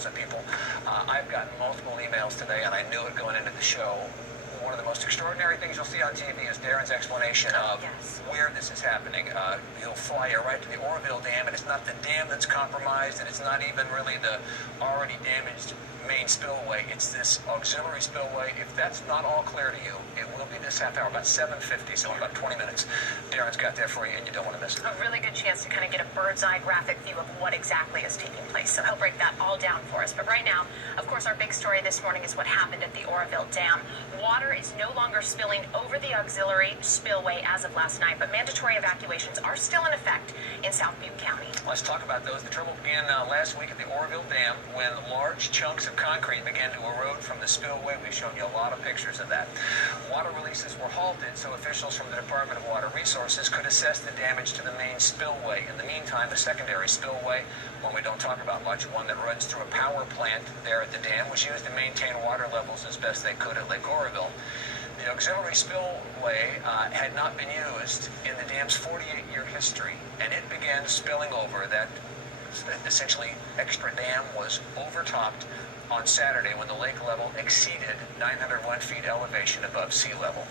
2,000 people. I've gotten multiple emails today, and I knew it going into the show. One of the most extraordinary things you'll see on TV is Darren's explanation of where this is happening. He'll fly you right to the Oroville Dam, and it's not the dam that's compromised, and it's not even really the already damaged main spillway. It's this auxiliary spillway. If that's not all clear to you, it will be this half hour, about 7:50, so in about 20 minutes. Darren's got that for you, and you don't want to miss it. A really good chance to kind of get a bird's eye graphic view of what exactly is taking place. So he'll break that all down for us. But right now, of course, our big story this morning is what happened at the Oroville Dam. Water is no longer spilling over the auxiliary spillway as of last night, but mandatory evacuations are still in effect in South Butte County. Let's talk about those. The trouble began last week at the Oroville Dam when large chunks of concrete began to erode from the spillway. We've shown you a lot of pictures of that. Water releases were halted so officials from the Department of Water Resources could assess the damage to the main spillway. In the meantime, the secondary spillway, one we don't talk about much, one that runs through a power plant there at the dam, was used to maintain water levels as best they could at Lake Oroville. The auxiliary spillway had not been used in the dam's 48-year history, and it began spilling over. That essentially extra dam was overtopped on Saturday when the lake level exceeded 901 feet elevation above sea level.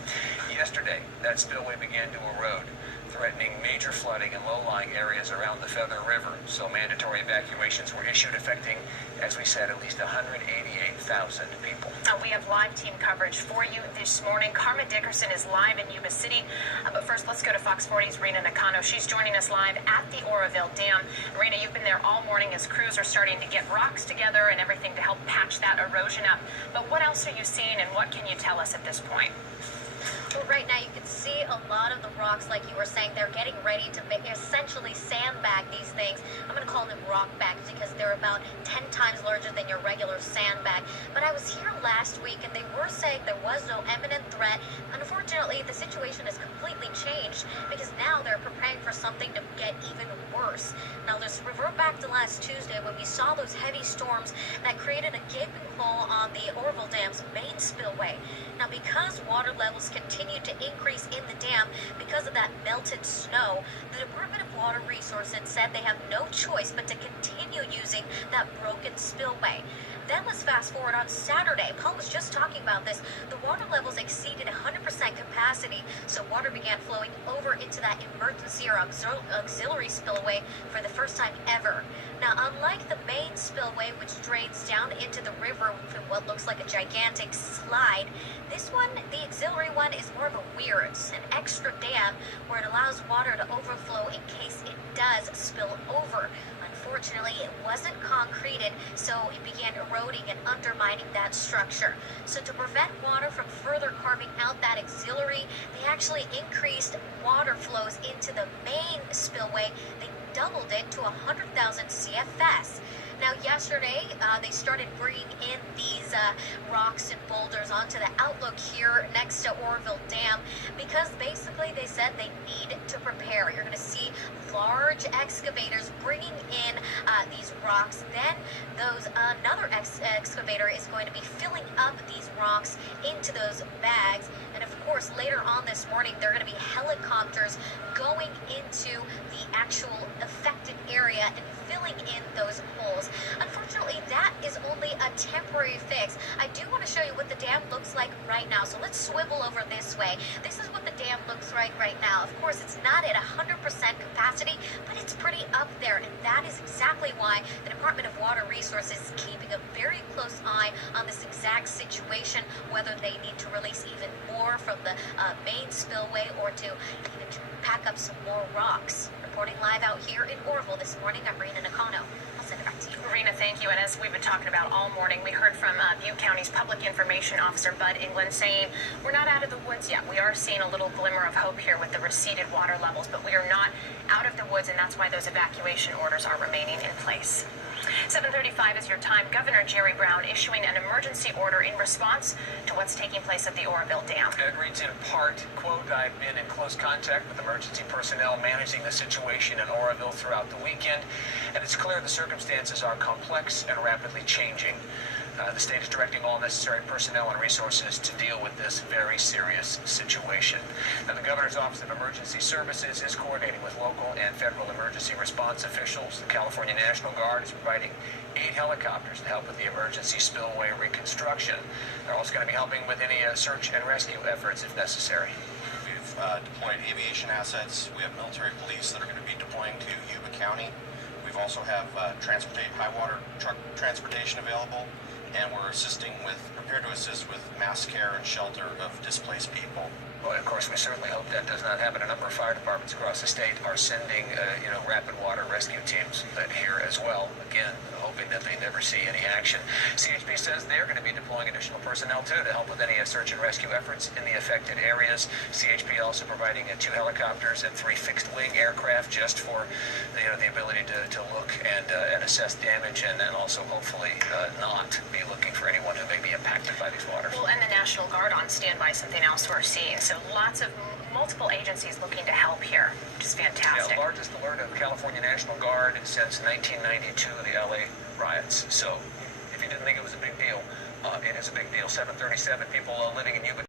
Yesterday, that spillway began to erode, threatening major flooding in low-lying areas around the Feather River. So mandatory evacuations were issued, affecting, as we said, at least 188,000 people. We have live team coverage for you this morning. Karma Dickerson is live in Yuba City. But first, let's go to Fox 40's Rena Nakano. She's joining us live at the Oroville Dam. Rena, you've been there all morning as crews are starting to get rocks together and everything to help patch that erosion up. But what else are you seeing, and what can you tell us at this point? Well, right now you can see a lot of the rocks, like you were saying, they're getting ready to essentially sandbag these things. I'm going to call them rock bags because they're about 10 times larger than your regular sandbag. But I was here last week and they were saying there was no imminent threat. Unfortunately, the situation has completely changed because now they're preparing for something to get even worse. Now, let's revert back to last Tuesday when we saw those heavy storms that created a gaping hole on the Oroville Dam's main spillway. Now, because water levels continue to increase in the dam because of that melted snow, the Department of Water Resources said they have no choice but to continue using that broken spillway. Then let's fast forward on Saturday. Paul was just talking about this. The water levels exceeded 100% capacity, so water began flowing over into that emergency or auxiliary spillway for the first time ever. Now, unlike the main spillway, which drains down into the river with what looks like a gigantic slide, this one, the auxiliary one, is more of a weir. It's an extra dam where it allows water to overflow in case it does spill over. Unfortunately, it wasn't concreted, so it began eroding and undermining that structure. So to prevent water from further carving out that auxiliary, they actually increased water flows into the main spillway. They doubled it to 100,000 CFS. Now, yesterday, they started bringing in these rocks and boulders onto the outlook here next to Oroville Dam because basically they said they need to prepare. You're going to see large excavators bringing in these rocks. Then another excavator is going to be filling up these rocks into those bags. And of course, later on this morning, there are going to be helicopters going into the actual affected area and filling in those holes. Unfortunately, that is only a temporary fix. I do want to show you what the dam looks like right now. So let's swivel over this way. This is what the dam looks like right now. Of course, it's not at 100% capacity, but it's pretty up there. And that is exactly why the Department of Water Resources is keeping a very close eye on this exact situation, whether they need to release even more from the main spillway or to even pack up some more rocks. Reporting live out here in Oroville this morning, I'm Rena Nakano. I'll send it back to you. Rena, thank you. And as we've been talking about all morning, we heard from Butte County's Public Information Officer, Bud England, saying we're not out of the woods yet. We are seeing a little glimmer of hope here with the receded water levels, but we are not out of the woods, and that's why those evacuation orders are remaining in place. 7:35 is your time. Governor Jerry Brown issuing an emergency order in response to what's taking place at the Oroville Dam. It reads in part, quote, I've been in close contact with emergency personnel managing the situation in Oroville throughout the weekend, and it's clear the circumstances are complex and rapidly changing. The state is directing all necessary personnel and resources to deal with this very serious situation. Now, the Governor's Office of Emergency Services is coordinating with local and federal emergency response officials. The California National Guard is providing 8 helicopters to help with the emergency spillway reconstruction. They're also going to be helping with any search and rescue efforts if necessary. We've deployed aviation assets. We have military police that are going to be deploying to Yuba County. We've also have high water truck transportation available, and we're prepared to assist with mass care and shelter of displaced people. Well, of course, we certainly hope that does not happen. A number of fire departments across the state are sending, rapid water rescue teams here as well. Again, hoping that they never see any action. CHP says they're going to be deploying additional personnel, too, to help with any search and rescue efforts in the affected areas. CHP also providing 2 helicopters and 3 fixed-wing aircraft just for the ability to look and assess damage and then also hopefully not be looking for anyone who may be impacted by these waters. Well, and the National Guard on standby, something else we're seeing. So lots of multiple agencies looking to help here, which is fantastic. Yeah, largest alert of California National Guard since 1992, the LA riots. So if you didn't think it was a big deal, it is a big deal. 737 people living in Yuba